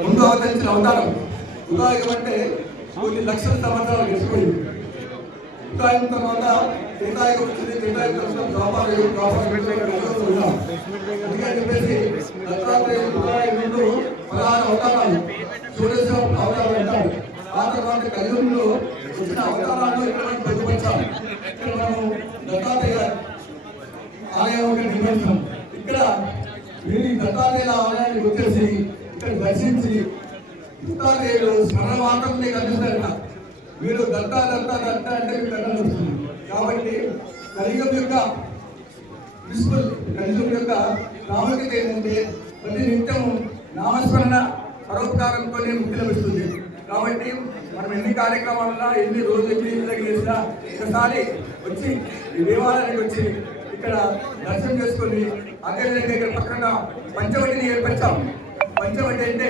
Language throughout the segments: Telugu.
ముందు అవతరించిన అవతారం ఉదాహరణ అంటే కొన్ని లక్షల సంవత్సరాలు గడిచిపోయింది. ఉదాహరణ తర్వాత త్రేతాయుగం వచ్చింది. త్రేతాయుగం అందుకని చెప్పేసి దత్తాత్రేయుడు ముందు 16 అవతారాలు షోడశ అవతారాలు అంటారు. ఆ తర్వాత కలియుగంలో వచ్చిన అవతారాలను ఇక్కడ మనం పొందుపరిచాం. ఇక్కడ మనం దత్తాత్రేయ ఆలయం నిర్వహించాం. ఇక్కడ మీరు ఈ దత్తాత్రేయుల ఆలయానికి వచ్చేసి ఇక్కడ దర్శించి దత్తాత్రేయుడు స్మరణ మాత్రమే కనిపిస్తారట. మీరు దత్త దత్త దత్త అంటే మీకు కథలు వస్తుంది. కాబట్టి కలియుగం యొక్క ప్రిన్సిపల్, కలియుగం యొక్క ప్రాముఖ్యత ఏంటంటే ప్రతి నిత్యం నామస్మరణ పరోపకారంతోనే ముక్తి లభిస్తుంది. కాబట్టి మనం ఎన్ని కార్యక్రమాలన్నా ఎన్ని రోజులు చేసినా ఒకసారి వచ్చి ఈ దేవాలయానికి వచ్చి ఇక్కడ దర్శనం చేసుకొని అక్కడి ఇక్కడ పక్కన పంచవటిని ఏర్పరిచాం. పంచవటి అంటే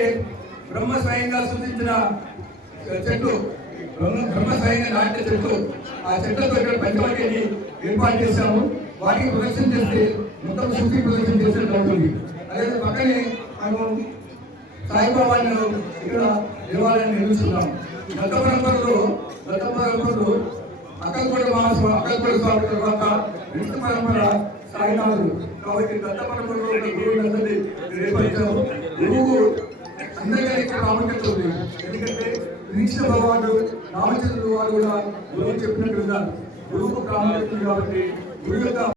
బ్రహ్మ స్వయంగా సూచించిన చెట్టు, బ్రహ్మ స్వయంగా నాటిన చెట్టు. ఆ చెట్లతో ఇక్కడ పంచవటిని ఏర్పాటు చేశాము. వాటికి ప్రదర్శన చేస్తే మొత్తం శుద్ధి ప్రదర్శన చేసినట్టు అవుతుంది. అదే పక్కనే మేము సాయిబాబాను ఇక్కడ దేవాలయాన్ని నిర్మిస్తున్నాం. దత్త పరంపరలో అక్కలకోట మహాస్వామి, అక్కలకోట స్వామి తర్వాత విష్ణు పరంపర సాయినాథుడు. కాబట్టి దత్త పరంపరలో ఉన్న గురువులందరినీ ఏర్పరిచాము. గురువు అందరికీ ప్రాముఖ్యత ఉంది. ఎందుకంటే కృష్ణ భగవానుడు రామచంద్రుడు వారు కూడా గురువు చెప్పినట్టు విన్నారు. గురువుకు ప్రాముఖ్యత ఉంది. కాబట్టి గురువు యొక్క